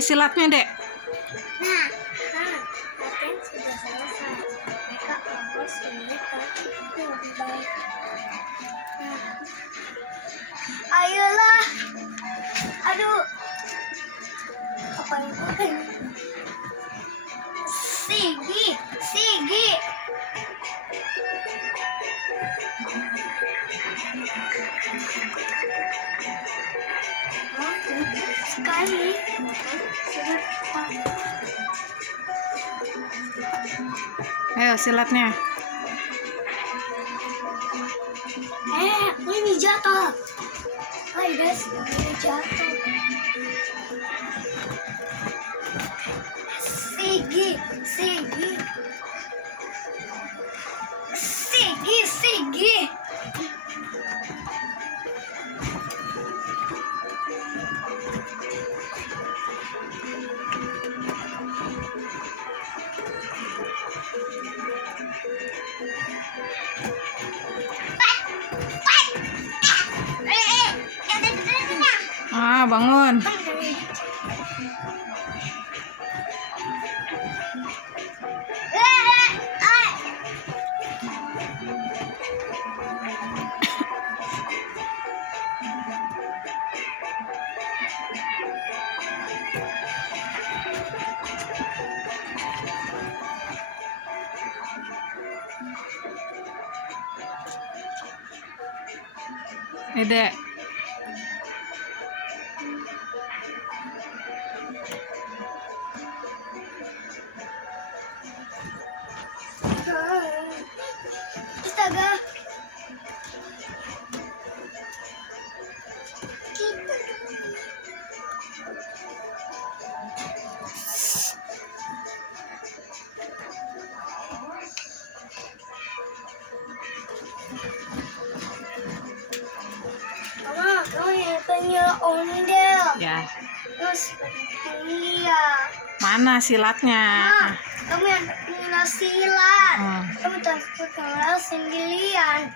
Ayo silatnya, Dek. Nah, latihan sudah selesai. Mereka harus menikah itu lebih baik. Ayolah. Aduh. Apa yang bukan? Sigi. Sekali. Ayo silatnya. Ini jatuh. Hai guys, ini jatuh. Sigi. Bangun. Dek. Astaga. Mama, kamu yang punya ondel. Ya. Terus lihat. Mana silatnya? Ma, kamu yang punya silat. Kamu takut kalau sendirian.